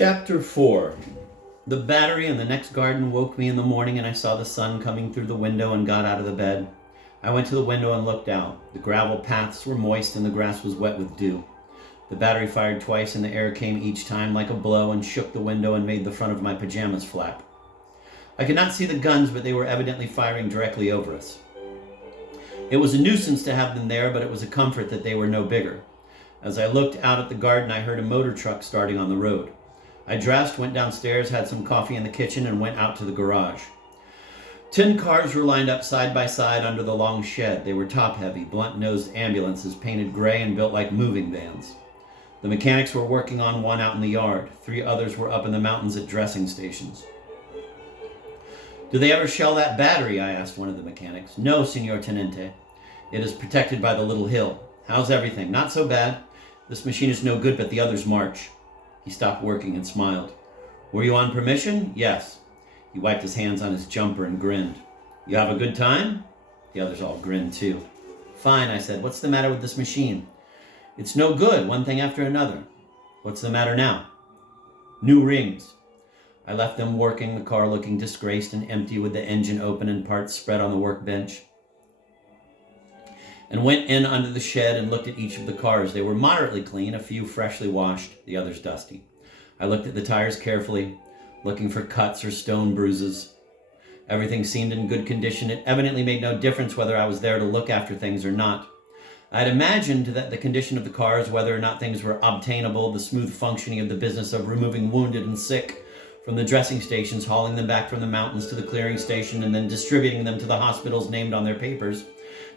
Chapter 4. The battery in the next garden woke me in the morning, and I saw the sun coming through the window and got out of the bed. I went to the window and looked out. The gravel paths were moist and the grass was wet with dew. The battery fired twice, and the air came each time like a blow and shook the window and made the front of my pajamas flap. I could not see the guns, but they were evidently firing directly over us. It was a nuisance to have them there, but it was a comfort that they were no bigger. As I looked out at the garden, I heard a motor truck starting on the road. I dressed, went downstairs, had some coffee in the kitchen, and went out to the garage. 10 cars were lined up side by side under the long shed. They were top-heavy, blunt-nosed ambulances painted gray and built like moving vans. The mechanics were working on one out in the yard. 3 others were up in the mountains at dressing stations. "Do they ever shell that battery?" I asked one of the mechanics. "No, Senor Tenente. It is protected by the little hill." "How's everything?" "Not so bad. This machine is no good, but the others march." He stopped working and smiled. "Were you on permission?" "Yes." He wiped his hands on his jumper and grinned. "You have a good time?" The others all grinned too. "Fine," I said. "What's the matter with this machine?" "It's no good, one thing after another." "What's the matter now?" "New rings." I left them working, the car looking disgraced and empty with the engine open and parts spread on the workbench, and went in under the shed and looked at each of the cars. They were moderately clean, a few freshly washed, the others dusty. I looked at the tires carefully, looking for cuts or stone bruises. Everything seemed in good condition. It evidently made no difference whether I was there to look after things or not. I had imagined that the condition of the cars, whether or not things were obtainable, the smooth functioning of the business of removing wounded and sick from the dressing stations, hauling them back from the mountains to the clearing station, and then distributing them to the hospitals named on their papers,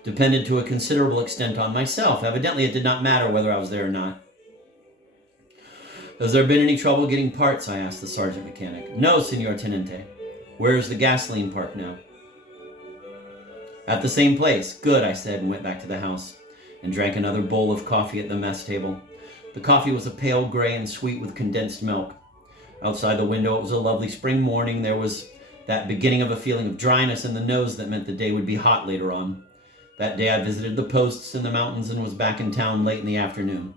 depended to a considerable extent on myself. Evidently, it did not matter whether I was there or not. "Has there been any trouble getting parts?" I asked the sergeant mechanic. "No, Senor Tenente." "Where is the gasoline park now?" "At the same place." "Good," I said, and went back to the house and drank another bowl of coffee at the mess table. The coffee was a pale gray and sweet with condensed milk. Outside the window, it was a lovely spring morning. There was that beginning of a feeling of dryness in the nose that meant the day would be hot later on. That day I visited the posts in the mountains and was back in town late in the afternoon.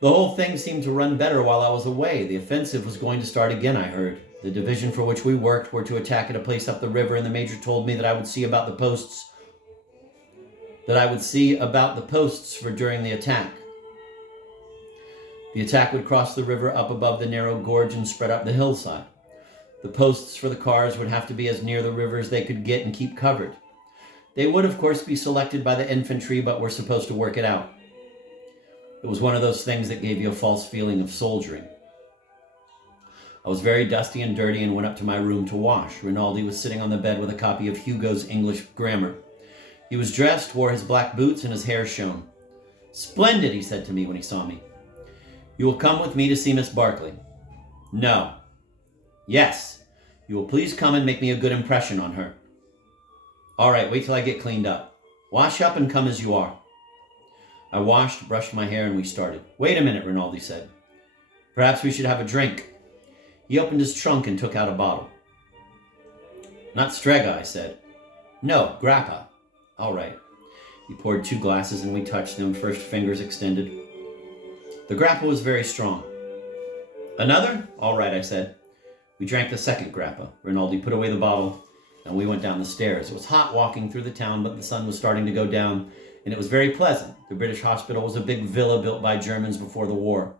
The whole thing seemed to run better while I was away. The offensive was going to start again, I heard. The division for which we worked were to attack at a place up the river, and the major told me that I would see about the posts for during the attack. The attack would cross the river up above the narrow gorge and spread up the hillside. The posts for the cars would have to be as near the river as they could get and keep covered. They would, of course, be selected by the infantry, but were supposed to work it out. It was one of those things that gave you a false feeling of soldiering. I was very dusty and dirty and went up to my room to wash. Rinaldi was sitting on the bed with a copy of Hugo's English Grammar. He was dressed, wore his black boots, and his hair shone. "Splendid," he said to me when he saw me. "You will come with me to see Miss Barkley?" "No." "Yes. You will please come and make me a good impression on her." "All right, wait till I get cleaned up. Wash up and come as you are." I washed, brushed my hair, and we started. "Wait a minute," Rinaldi said. "Perhaps we should have a drink." He opened his trunk and took out a bottle. "Not Strega," I said. "No, Grappa." "All right." He poured 2 glasses and we touched them, first fingers extended. The grappa was very strong. "Another?" "All right," I said. We drank the second grappa. Rinaldi put away the bottle, and we went down the stairs. It was hot walking through the town, but the sun was starting to go down, and it was very pleasant. The British hospital was a big villa built by Germans before the war.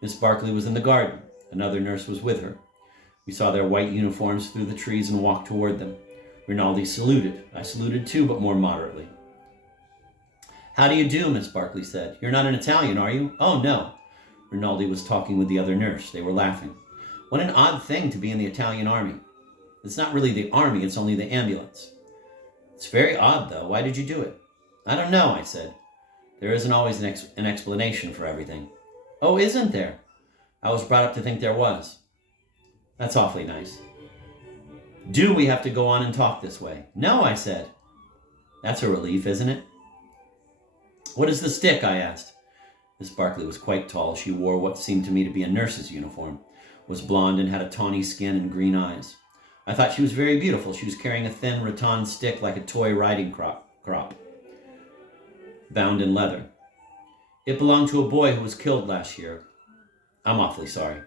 Miss Barkley was in the garden. Another nurse was with her. We saw their white uniforms through the trees and walked toward them. Rinaldi saluted. I saluted too, but more moderately. "How do you do?" Miss Barkley said. "You're not an Italian, are you?" "Oh, no." Rinaldi was talking with the other nurse. They were laughing. "What an odd thing to be in the Italian army. It's not really the army, it's only the ambulance." "It's very odd, though. Why did you do it?" "I don't know," I said. "There isn't always an explanation for everything." "Oh, isn't there? I was brought up to think there was." "That's awfully nice." "Do we have to go on and talk this way?" "No," I said. "That's a relief, isn't it?" "What is the stick?" I asked. Miss Barkley was quite tall. She wore what seemed to me to be a nurse's uniform, was blonde and had a tawny skin and green eyes. I thought she was very beautiful. She was carrying a thin rattan stick like a toy riding crop, bound in leather. "It belonged to a boy who was killed last year." I'm awfully sorry.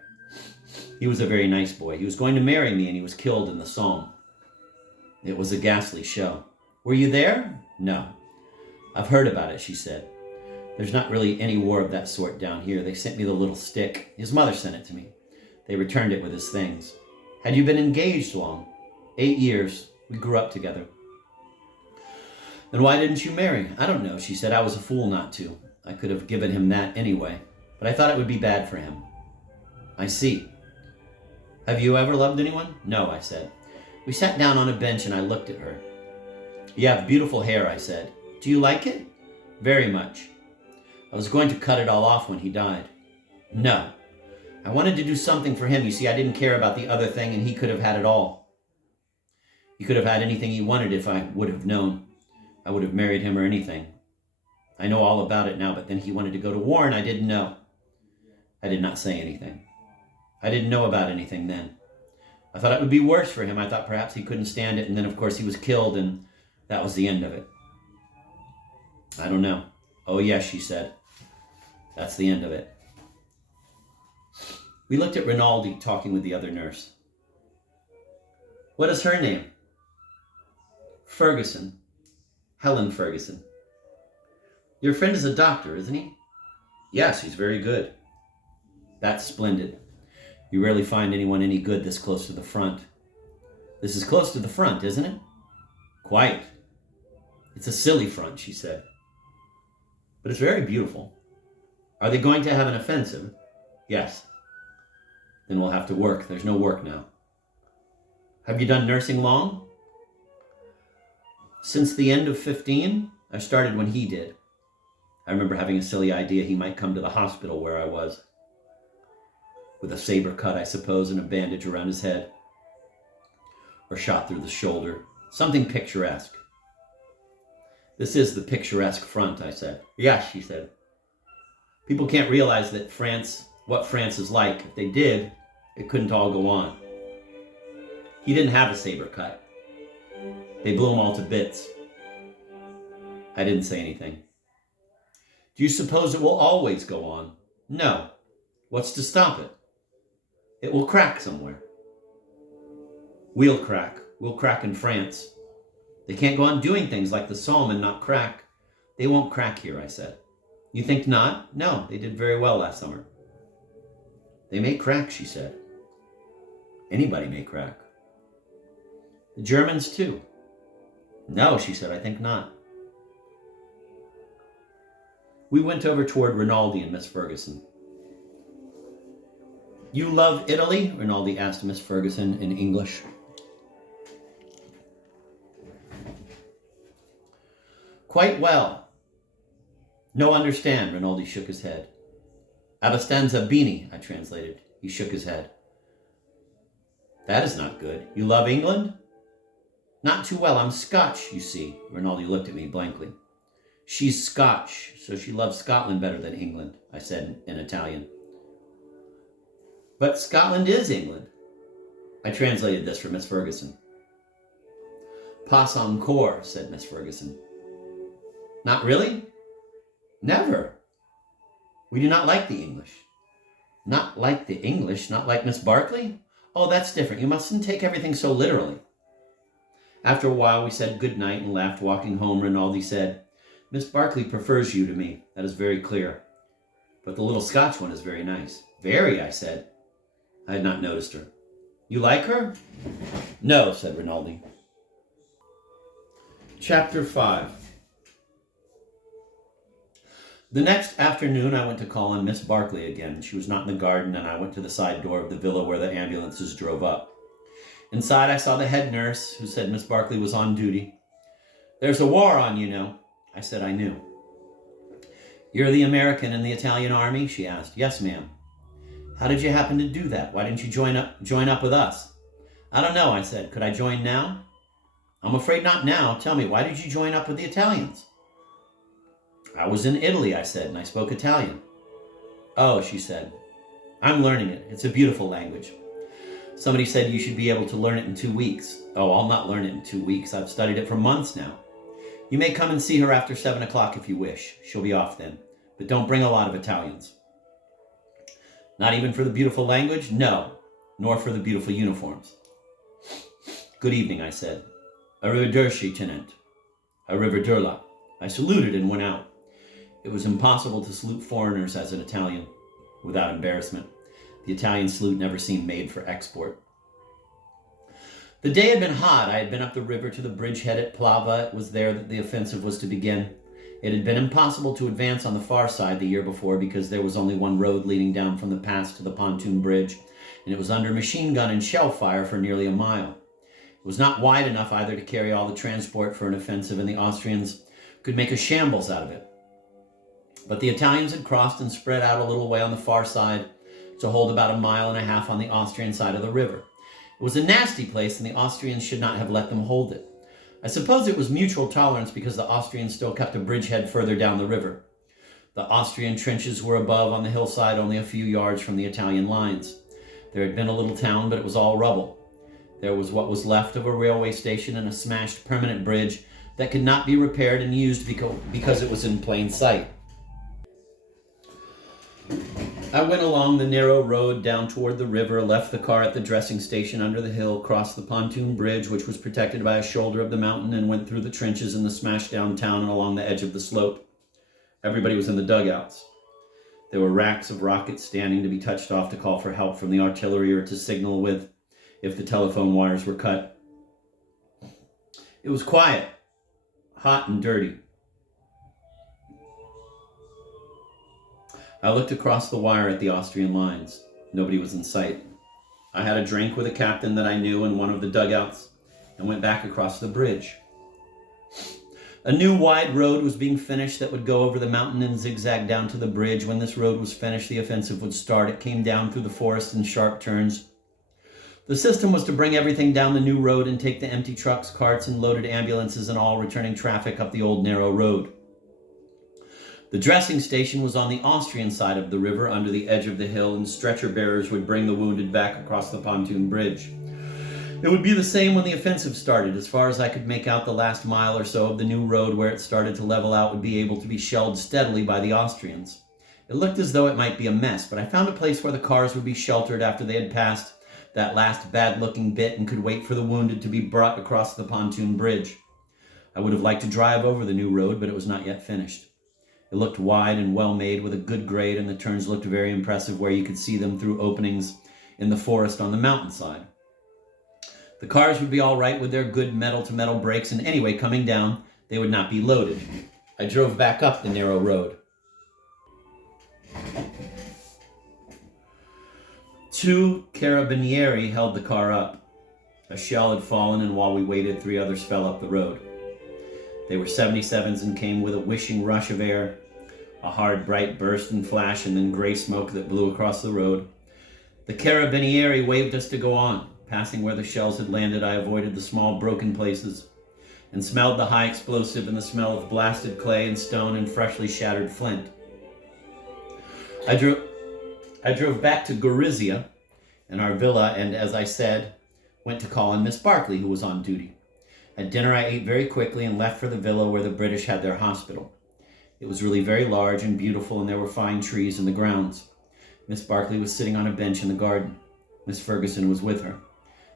He was a very nice boy. He was going to marry me and he was killed in the Somme. It was a ghastly show. Were you there? No. I've heard about it, she said. There's not really any war of that sort down here. They sent me the little stick. His mother sent it to me. They returned it with his things. Had you been engaged long? 8 years. We grew up together. Then why didn't you marry? I don't know, she said. I was a fool not to. I could have given him that anyway, but I thought it would be bad for him. I see. Have you ever loved anyone? No, I said. We sat down on a bench and I looked at her. You have beautiful hair, I said. Do you like it? Very much. I was going to cut it all off when he died. No. I wanted to do something for him. You see, I didn't care about the other thing and he could have had it all. He could have had anything he wanted if I would have known. I would have married him or anything. I know all about it now, but then he wanted to go to war and I didn't know. I did not say anything. I didn't know about anything then. I thought it would be worse for him. I thought perhaps he couldn't stand it, and then of course he was killed, and that was the end of it. I don't know. Oh yes, she said. That's the end of it. We looked at Rinaldi talking with the other nurse. What is her name? Ferguson. Helen Ferguson. Your friend is a doctor, isn't he? Yes, he's very good. That's splendid. You rarely find anyone any good this close to the front. This is close to the front, isn't it? Quite. It's a silly front, she said. But it's very beautiful. Are they going to have an offensive? Yes. Then we'll have to work. There's no work now. Have you done nursing long? Since the end of 15, I started when he did. I remember having a silly idea he might come to the hospital where I was. With a saber cut, I suppose, and a bandage around his head. Or shot through the shoulder. Something picturesque. This is the picturesque front, I said. Yes, she said. People can't realize that what France is like. If they did, it couldn't all go on. He didn't have a saber cut. They blew him all to bits. I didn't say anything. Do you suppose it will always go on? No. What's to stop it? It will crack somewhere. We'll crack. We'll crack in France. They can't go on doing things like the Somme and not crack. They won't crack here, I said. You think not? No, they did very well last summer. They may crack, she said. Anybody may crack. The Germans too. No, she said, I think not. We went over toward Rinaldi and Miss Ferguson. You love Italy? Rinaldi asked Miss Ferguson in English. Quite well. No understand, Rinaldi shook his head. Abbastanza bene, I translated. He shook his head. That is not good. You love England? Not too well. I'm Scotch, you see. Rinaldi looked at me blankly. She's Scotch, so she loves Scotland better than England, I said in Italian. But Scotland is England. I translated this for Miss Ferguson. Pas encore, said Miss Ferguson. Not really? Never. We do not like the English. Not like the English? Not like Miss Barclay? Oh, that's different. You mustn't take everything so literally. After a while, we said good night and laughed. Walking home, Rinaldi said, Miss Barclay prefers you to me. That is very clear. But the little Scotch one is very nice. Very, I said. I had not noticed her. You like her? No, said Rinaldi. Chapter 5. The next afternoon, I went to call on Miss Barclay again. She was not in the garden, and I went to the side door of the villa where the ambulances drove up. Inside, I saw the head nurse, who said Miss Barclay was on duty. There's a war on, you know. I said I knew. You're the American in the Italian army? She asked. Yes, ma'am. How did you happen to do that? Why didn't you join up with us? I don't know, I said. Could I join now? I'm afraid not now. Tell me, why did you join up with the Italians? I was in Italy, I said, and I spoke Italian. Oh, she said. I'm learning it. It's a beautiful language. Somebody said you should be able to learn it in 2 weeks. Oh, I'll not learn it in 2 weeks. I've studied it for months now. You may come and see her after 7 o'clock if you wish. She'll be off then. But don't bring a lot of Italians. Not even for the beautiful language? No, nor for the beautiful uniforms. Good evening, I said. Arrivederci, Tenent. Arrivederla. I saluted and went out. It was impossible to salute foreigners as an Italian without embarrassment. The Italian salute never seemed made for export. The day had been hot. I had been up the river to the bridgehead at Plava. It was there that the offensive was to begin. It had been impossible to advance on the far side the year before because there was only one road leading down from the pass to the pontoon bridge, and it was under machine gun and shell fire for nearly a mile. It was not wide enough either to carry all the transport for an offensive, and the Austrians could make a shambles out of it. But the Italians had crossed and spread out a little way on the far side to hold about 1.5 miles on the Austrian side of the river. It was a nasty place, and the Austrians should not have let them hold it. I suppose it was mutual tolerance because the Austrians still kept a bridgehead further down the river. The Austrian trenches were above on the hillside, only a few yards from the Italian lines. There had been a little town, but it was all rubble. There was what was left of a railway station and a smashed permanent bridge that could not be repaired and used because it was in plain sight. I went along the narrow road down toward the river, left the car at the dressing station under the hill, crossed the pontoon bridge, which was protected by a shoulder of the mountain, and went through the trenches in the smashed down town and along the edge of the slope. Everybody was in the dugouts. There were racks of rockets standing to be touched off to call for help from the artillery or to signal with if the telephone wires were cut. It was quiet, hot and dirty. I looked across the wire at the Austrian lines. Nobody was in sight. I had a drink with a captain that I knew in one of the dugouts and went back across the bridge. A new wide road was being finished that would go over the mountain and zigzag down to the bridge. When this road was finished, the offensive would start. It came down through the forest in sharp turns. The system was to bring everything down the new road and take the empty trucks, carts, and loaded ambulances and all returning traffic up the old narrow road. The dressing station was on the Austrian side of the river under the edge of the hill, and stretcher bearers would bring the wounded back across the pontoon bridge. It would be the same when the offensive started. As far as I could make out, the last mile or so of the new road where it started to level out would be able to be shelled steadily by the Austrians. It looked as though it might be a mess, but I found a place where the cars would be sheltered after they had passed that last bad-looking bit and could wait for the wounded to be brought across the pontoon bridge. I would have liked to drive over the new road, but it was not yet finished. It looked wide and well made with a good grade, and the turns looked very impressive where you could see them through openings in the forest on the mountainside. The cars would be all right with their good metal-to-metal brakes, and anyway, coming down, they would not be loaded. I drove back up the narrow road. 2 carabinieri held the car up. A shell had fallen, and while we waited, 3 others fell up the road. They were 77s and came with a wishing rush of air, a hard, bright burst and flash, and then gray smoke that blew across the road. The carabinieri waved us to go on. Passing where the shells had landed, I avoided the small broken places and smelled the high explosive and the smell of blasted clay and stone and freshly shattered flint. I drove back to Gorizia and our villa, and as I said, went to call on Miss Barclay, who was on duty. At dinner, I ate very quickly and left for the villa where the British had their hospital. It was really very large and beautiful, and there were fine trees in the grounds. Miss Barclay was sitting on a bench in the garden. Miss Ferguson was with her.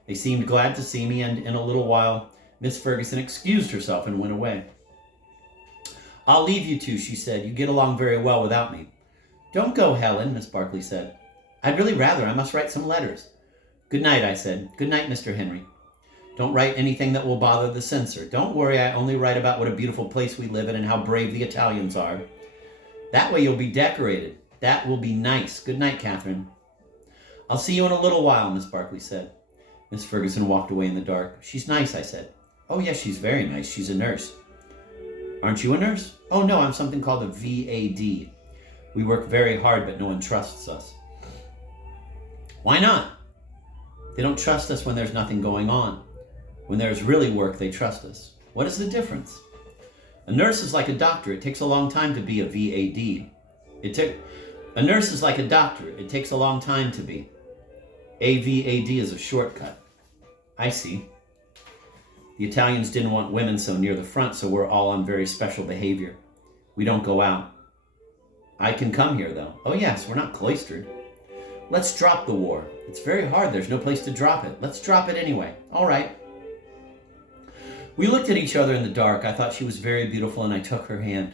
They seemed glad to see me, and in a little while, Miss Ferguson excused herself and went away. "I'll leave you two," she said. "You get along very well without me." "Don't go, Helen," Miss Barclay said. "I'd really rather. I must write some letters." "Good night," I said. "Good night, Mr. Henry. Don't write anything that will bother the censor. Don't worry, I only write about what a beautiful place we live in and how brave the Italians are. That way you'll be decorated. That will be nice. Good night, Catherine." "I'll see you in a little while," Miss Barclay said. Miss Ferguson walked away in the dark. "She's nice," I said. "Oh, yes, she's very nice. She's a nurse." "Aren't you a nurse?" "Oh, no, I'm something called a VAD. We work very hard, but no one trusts us." "Why not?" "They don't trust us when there's nothing going on. When there's really work, they trust us." "What is the difference?" "A nurse is like a doctor. It takes a long time to be a VAD. A nurse is like a doctor. It takes a long time to be. A VAD is a shortcut." "I see." "The Italians didn't want women so near the front, so we're all on very special behavior. We don't go out." "I can come here, though." "Oh, yes, we're not cloistered." Let's drop the war. It's very hard. There's no place to drop it. Let's drop it anyway. All right. We looked at each other in the dark. I thought she was very beautiful, and I took her hand.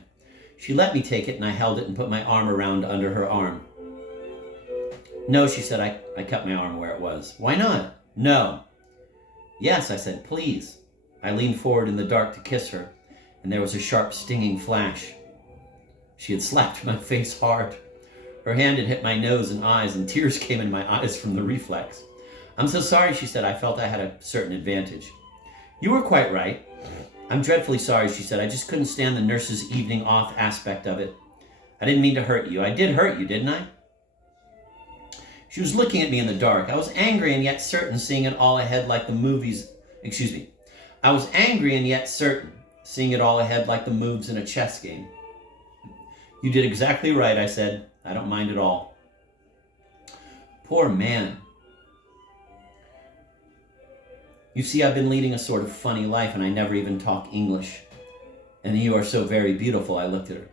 She let me take it, and I held it and put my arm around under her arm. No, she said. I kept my arm where it was. Why not? No. Yes, I said, please. I leaned forward in the dark to kiss her, and there was a sharp, stinging flash. She had slapped my face hard. Her hand had hit my nose and eyes, and tears came in my eyes from the reflex. I'm so sorry, she said. I felt I had a certain advantage. You were quite right. I'm dreadfully sorry, she said. I just couldn't stand the nurse's evening off aspect of it. I didn't mean to hurt you. I did hurt you, didn't I? She was looking at me in the dark. I was angry and yet certain, seeing it all ahead like the movies. I was angry and yet certain, seeing it all ahead like the moves in a chess game. You did exactly right, I said. I don't mind at all. Poor man. You see, I've been leading a sort of funny life, and I never even talk English. And you are so very beautiful, I looked at her.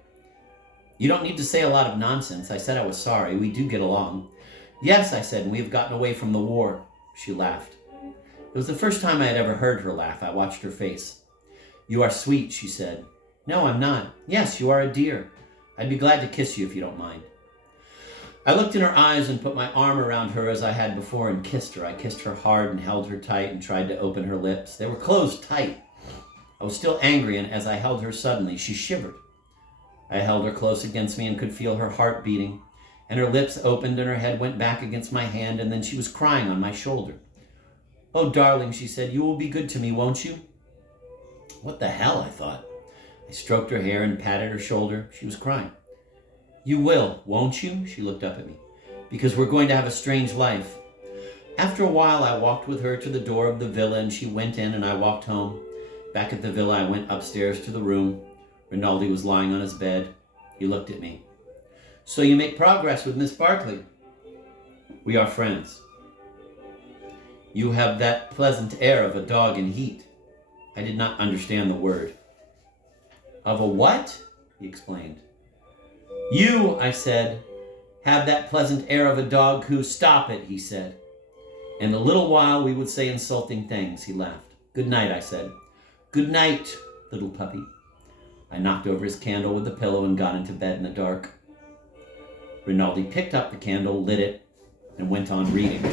You don't need to say a lot of nonsense. I said I was sorry. We do get along. Yes, I said, and we have gotten away from the war. She laughed. It was the first time I had ever heard her laugh. I watched her face. You are sweet, she said. No, I'm not. Yes, you are a dear. I'd be glad to kiss you if you don't mind. I looked in her eyes and put my arm around her as I had before and kissed her. I kissed her hard and held her tight and tried to open her lips. They were closed tight. I was still angry, and as I held her suddenly, she shivered. I held her close against me and could feel her heart beating, and her lips opened and her head went back against my hand, and then she was crying on my shoulder. Oh, darling, she said, you will be good to me, won't you? What the hell, I thought. I stroked her hair and patted her shoulder. She was crying. You will, won't you? She looked up at me. Because we're going to have a strange life. After a while, I walked with her to the door of the villa, and she went in, and I walked home. Back at the villa, I went upstairs to the room. Rinaldi was lying on his bed. He looked at me. So you make progress with Miss Barclay? We are friends. You have that pleasant air of a dog in heat. I did not understand the word. Of a what? He explained. You, I said, have that pleasant air of a dog who... Stop it, he said. In a little while we would say insulting things, he laughed. Good night, I said. Good night, little puppy. I knocked over his candle with the pillow and got into bed in the dark. Rinaldi picked up the candle, lit it, and went on reading.